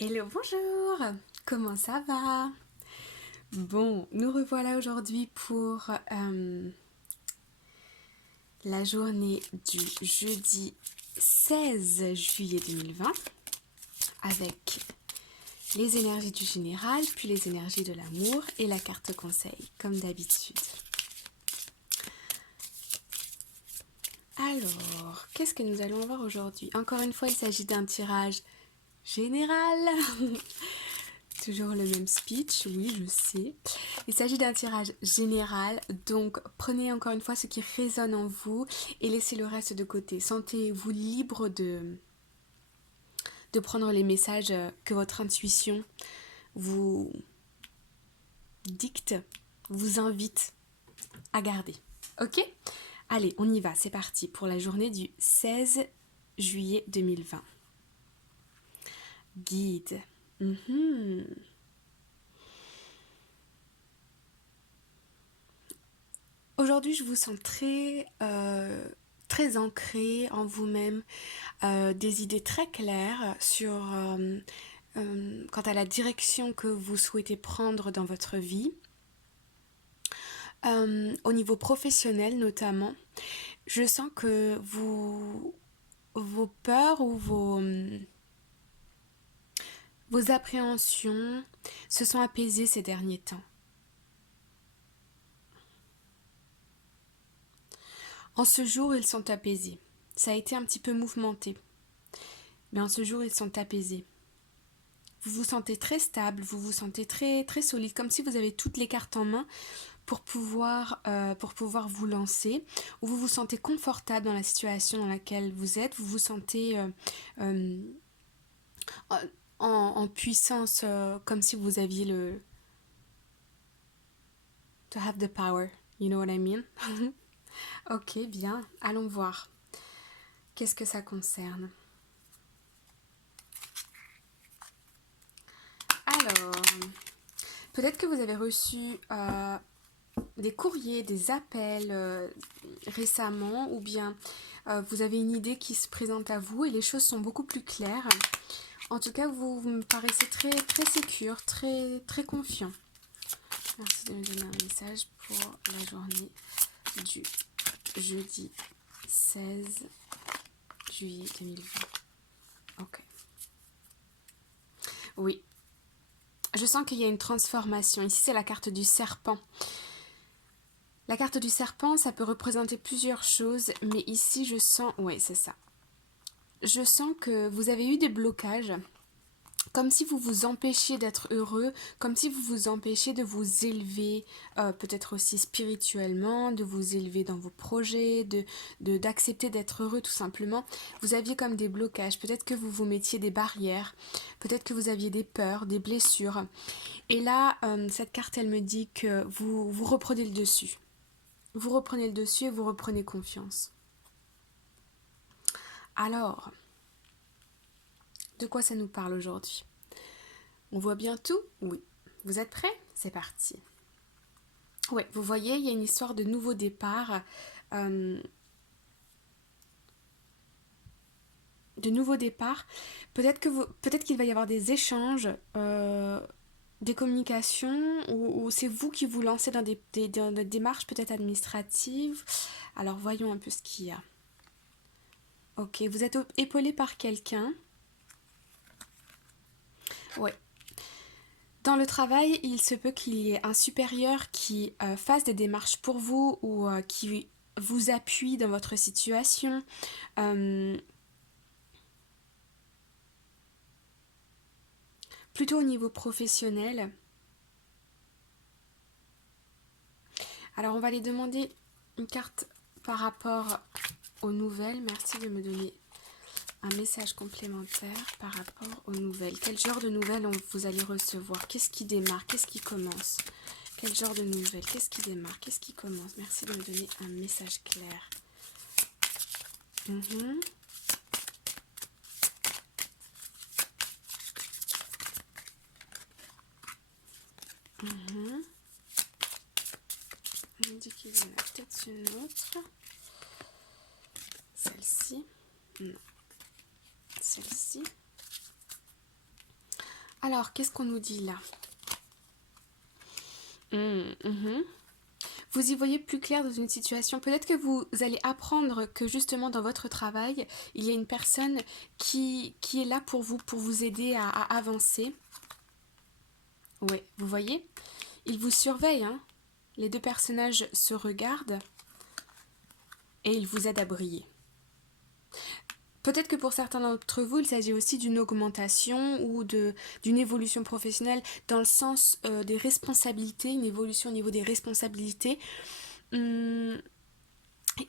Hello, bonjour! Comment ça va? Bon, nous revoilà aujourd'hui pour la journée du jeudi 16 juillet 2020 avec les énergies du général, puis les énergies de l'amour et la carte conseil, comme d'habitude. Alors, qu'est-ce que nous allons voir aujourd'hui? Encore une fois, il s'agit d'un tirage général. Toujours le même speech, oui, je sais. Il s'agit d'un tirage général, donc prenez encore une fois ce qui résonne en vous et laissez le reste de côté. Sentez-vous libre de prendre les messages que votre intuition vous dicte, vous invite à garder. Ok? Allez, on y va, c'est parti pour la journée du 16 juillet 2020. Guide. Aujourd'hui, je vous sens très ancré en vous-même, des idées très claires quant à la direction que vous souhaitez prendre dans votre vie. Au niveau professionnel notamment, je sens que vos peurs ou vos appréhensions se sont apaisées ces derniers temps. En ce jour, ils sont apaisés. Ça a été un petit peu mouvementé, mais en ce jour, ils sont apaisés. Vous vous sentez très stable, vous vous sentez très, très solide, comme si vous avez toutes les cartes en main pour pouvoir vous lancer, ou vous vous sentez confortable dans la situation dans laquelle vous êtes, vous vous sentez en puissance, comme si vous aviez le... To have the power, you know what I mean? Ok, bien, allons voir. Qu'est-ce que ça concerne? Alors, peut-être que vous avez reçu des courriers, des appels récemment, ou bien vous avez une idée qui se présente à vous et les choses sont beaucoup plus claires. En tout cas, vous me paraissez très, très sécure, très, très confiant. Merci de me donner un message pour la journée du jeudi 16 juillet 2020. Ok. Oui. Je sens qu'il y a une transformation. Ici, c'est la carte du serpent. La carte du serpent, ça peut représenter plusieurs choses, mais ici, je sens... Oui, c'est ça. Je sens que vous avez eu des blocages, comme si vous vous empêchiez d'être heureux, comme si vous vous empêchiez de vous élever, peut-être aussi spirituellement, de vous élever dans vos projets, d'accepter d'être heureux tout simplement. Vous aviez comme des blocages, peut-être que vous vous mettiez des barrières, peut-être que vous aviez des peurs, des blessures. Et là, cette carte, elle me dit que vous reprenez le dessus. Vous reprenez le dessus et vous reprenez confiance. Alors, de quoi ça nous parle aujourd'hui? On voit bien tout? Oui. Vous êtes prêts? C'est parti. Oui, vous voyez, il y a une histoire de nouveau départ. Peut-être qu'il va y avoir des échanges, des communications, ou c'est vous qui vous lancez dans dans des démarches peut-être administratives. Alors voyons un peu ce qu'il y a. Ok, vous êtes épaulé par quelqu'un. Oui. Dans le travail, il se peut qu'il y ait un supérieur qui fasse des démarches pour vous ou qui vous appuie dans votre situation. Plutôt au niveau professionnel. Alors on va aller demander une carte par rapport aux nouvelles. Merci de me donner un message complémentaire par rapport aux nouvelles. Quel genre de nouvelles vous allez recevoir? Qu'est-ce qui démarre? Qu'est-ce qui commence? Quel genre de nouvelles? Qu'est-ce qui démarre? Qu'est-ce qui commence? Merci de me donner un message clair. On me dit qu'il y en a peut-être une autre. Celle-ci. Non. Celle-ci. Alors, qu'est-ce qu'on nous dit là? Mhm. Vous y voyez plus clair dans une situation. Peut-être que vous allez apprendre que justement dans votre travail, il y a une personne qui est là pour vous aider à avancer. Ouais, vous voyez? Ils vous surveillent, hein? Les deux personnages se regardent et ils vous aident à briller. Peut-être que pour certains d'entre vous, il s'agit aussi d'une augmentation ou d'une évolution professionnelle dans le sens des responsabilités, une évolution au niveau des responsabilités. Hum,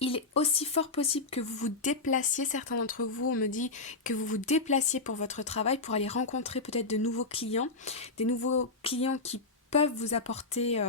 il est aussi fort possible que vous vous déplaciez, certains d'entre vous, on me dit que vous vous déplaciez pour votre travail, pour aller rencontrer peut-être de nouveaux clients, des nouveaux clients qui peuvent vous apporter,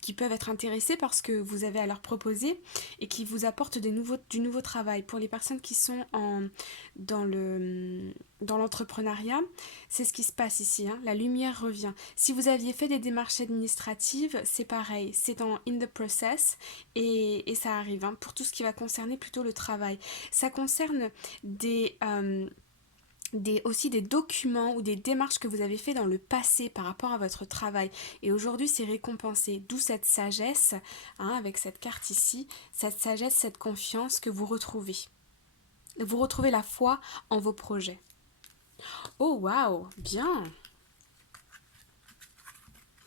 qui peuvent être intéressés par ce que vous avez à leur proposer et qui vous apportent du nouveau travail. Pour les personnes qui sont dans l'entrepreneuriat, c'est ce qui se passe ici, hein. La lumière revient. Si vous aviez fait des démarches administratives, c'est pareil, c'est en in the process et ça arrive, hein, pour tout ce qui va concerner plutôt le travail. Ça concerne aussi des documents ou des démarches que vous avez fait dans le passé par rapport à votre travail. Et aujourd'hui, c'est récompensé. D'où cette sagesse, hein, avec cette carte ici, cette sagesse, cette confiance que vous retrouvez. Vous retrouvez la foi en vos projets. Oh, waouh, bien.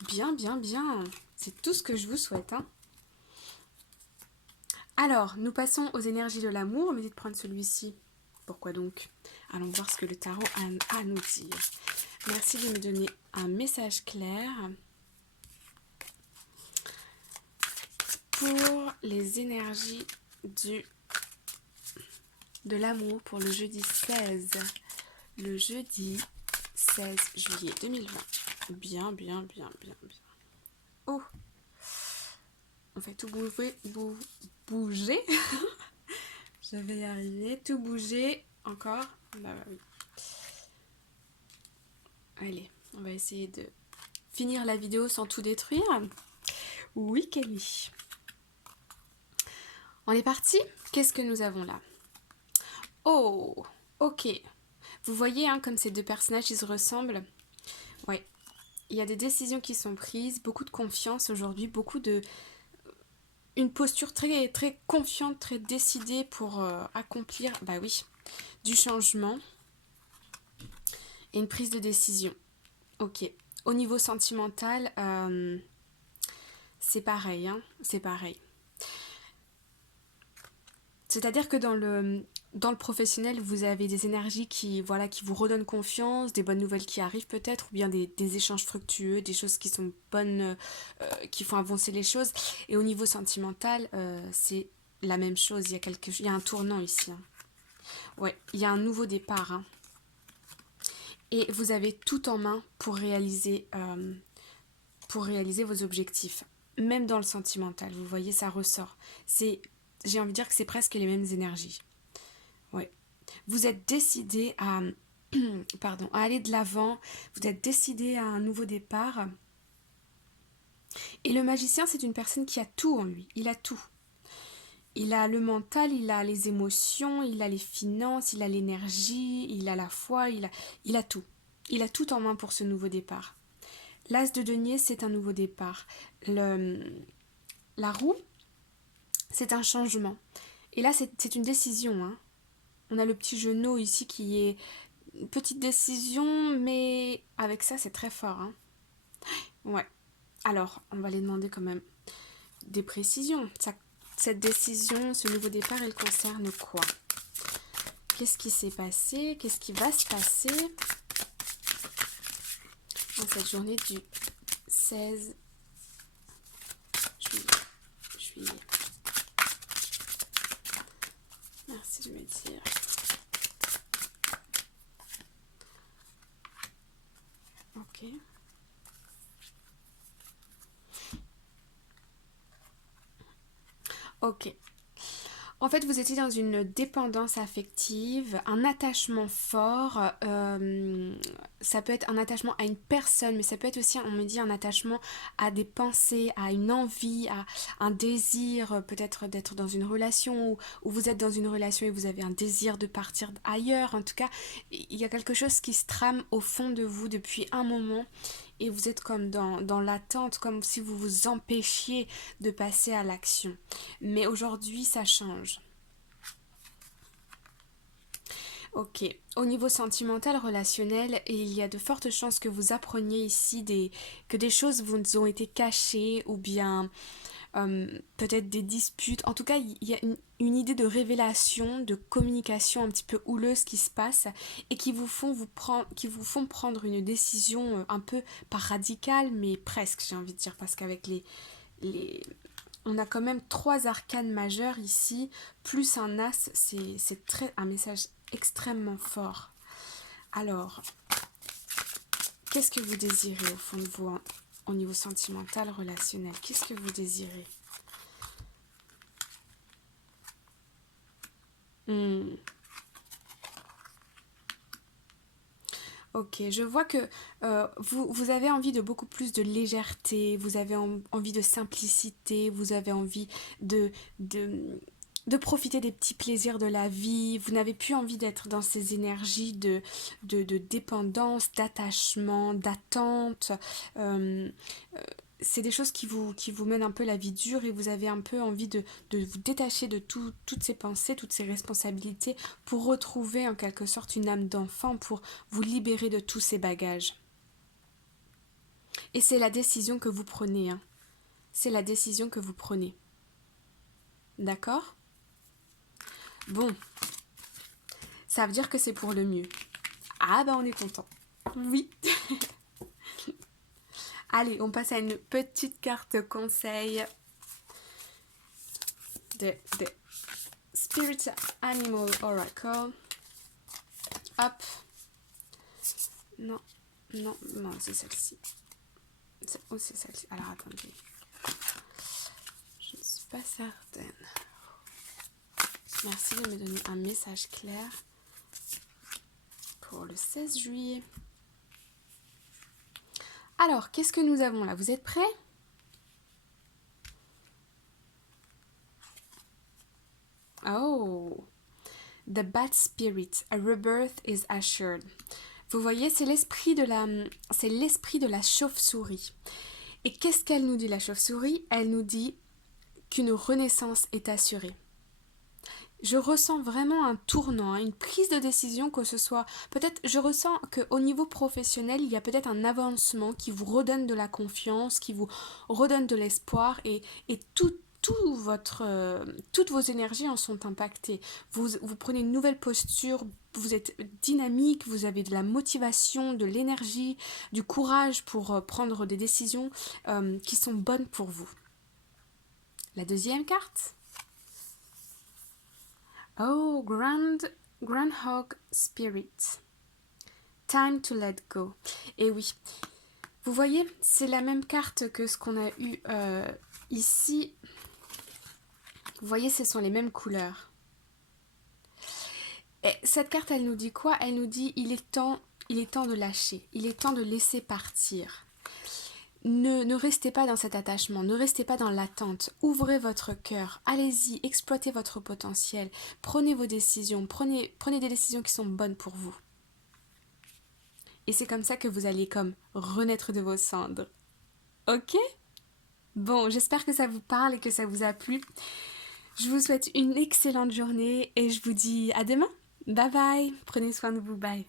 Bien, bien, bien. C'est tout ce que je vous souhaite, hein. Alors, nous passons aux énergies de l'amour. Mais dites de prendre celui-ci. Pourquoi donc? Allons voir ce que le tarot a à nous dire. Merci de me donner un message clair pour les énergies de l'amour pour le jeudi 16. Le jeudi 16 juillet 2020. Bien, bien, bien, bien, bien. Oh! On fait tout bouger. Je vais y arriver. Tout bouger. Encore. Bah oui. Allez, on va essayer de finir la vidéo sans tout détruire. Oui, Kelly. On est parti? Qu'est-ce que nous avons là? Oh, ok. Vous voyez, hein, comme ces deux personnages, ils se ressemblent. Ouais. Il y a des décisions qui sont prises, beaucoup de confiance aujourd'hui, une posture très, très confiante, très décidée pour accomplir, bah oui, du changement et une prise de décision. Ok. Au niveau sentimental, c'est pareil, hein, c'est pareil. C'est-à-dire que dans le professionnel, vous avez des énergies qui vous redonnent confiance, des bonnes nouvelles qui arrivent peut-être, ou bien des échanges fructueux, des choses qui sont bonnes, qui font avancer les choses. Et au niveau sentimental, c'est la même chose. Il y a un tournant ici, hein. Ouais, il y a un nouveau départ, hein. Et vous avez tout en main pour réaliser vos objectifs. Même dans le sentimental, vous voyez, ça ressort. J'ai envie de dire que c'est presque les mêmes énergies. Ouais. Vous êtes décidé à aller de l'avant, vous êtes décidé à un nouveau départ. Et le magicien, c'est une personne qui a tout en lui, il a tout. Il a le mental, il a les émotions, il a les finances, il a l'énergie, il a la foi, il a tout. Il a tout en main pour ce nouveau départ. L'as de denier, c'est un nouveau départ. La roue, c'est un changement. Et là, c'est une décision, hein. On a le petit genou ici qui est une petite décision, mais avec ça, c'est très fort, hein. Ouais. Alors, on va les demander quand même des précisions. Cette décision, ce nouveau départ, elle concerne quoi? Qu'est-ce qui s'est passé? Qu'est-ce qui va se passer dans cette journée du 16 juillet? Merci de me dire. Ok. Ok. En fait, vous étiez dans une dépendance affective, un attachement fort. ça peut être un attachement à une personne, mais ça peut être aussi, on me dit, un attachement à des pensées, à une envie, à un désir, peut-être d'être dans une relation, ou vous êtes dans une relation et vous avez un désir de partir ailleurs. En tout cas, il y a quelque chose qui se trame au fond de vous depuis un moment et vous êtes comme dans l'attente, comme si vous vous empêchiez de passer à l'action. Mais aujourd'hui, ça change. Ok. Au niveau sentimental, relationnel, il y a de fortes chances que vous appreniez ici que des choses vous ont été cachées ou bien peut-être des disputes. En tout cas, il y a une idée de révélation, de communication un petit peu houleuse qui se passe et qui vous font prendre une décision un peu pas radicale, mais presque, j'ai envie de dire, parce qu'avec les... On a quand même 3 arcanes majeures ici, plus un as, c'est un message extrêmement fort. Alors, qu'est-ce que vous désirez au fond de vous au niveau sentimental, relationnel? Qu'est-ce que vous désirez? Ok, je vois que vous avez envie de beaucoup plus de légèreté, vous avez envie de simplicité, vous avez envie de, de, de profiter des petits plaisirs de la vie, vous n'avez plus envie d'être dans ces énergies de dépendance, d'attachement, d'attente. euh, c'est des choses qui vous mènent un peu la vie dure et vous avez un peu envie de vous détacher de toutes ces pensées, toutes ces responsabilités pour retrouver en quelque sorte une âme d'enfant, pour vous libérer de tous ces bagages. Et c'est la décision que vous prenez, hein. C'est la décision que vous prenez. D'accord? Bon, ça veut dire que c'est pour le mieux. Ah bah on est content. Oui. Allez, on passe à une petite carte conseil de Spirit Animal Oracle. Hop. Non, non, c'est celle-ci. C'est celle-ci. Alors attendez. Je ne suis pas certaine. Merci de me donner un message clair pour le 16 juillet. Alors, qu'est-ce que nous avons là? Vous êtes prêts? Oh! The Bat Spirit, a rebirth is assured. Vous voyez, c'est l'esprit de la chauve-souris. Et qu'est-ce qu'elle nous dit, la chauve-souris? Elle nous dit qu'une renaissance est assurée. Je ressens vraiment un tournant, une prise de décision, que ce soit... Peut-être, je ressens qu'au niveau professionnel, il y a peut-être un avancement qui vous redonne de la confiance, qui vous redonne de l'espoir et toutes vos énergies en sont impactées. Vous prenez une nouvelle posture, vous êtes dynamique, vous avez de la motivation, de l'énergie, du courage pour prendre des décisions qui sont bonnes pour vous. La deuxième carte. Oh, Groundhog Spirit. Time to let go. Et oui, vous voyez, c'est la même carte que ce qu'on a eu ici. Vous voyez, ce sont les mêmes couleurs. Et cette carte, elle nous dit quoi? Elle nous dit il est temps de lâcher, il est temps de laisser partir. Ne restez pas dans cet attachement, ne restez pas dans l'attente, ouvrez votre cœur, allez-y, exploitez votre potentiel, prenez vos décisions, prenez des décisions qui sont bonnes pour vous. Et c'est comme ça que vous allez comme renaître de vos cendres. Ok? Bon, j'espère que ça vous parle et que ça vous a plu. Je vous souhaite une excellente journée et je vous dis à demain. Bye bye, prenez soin de vous, bye.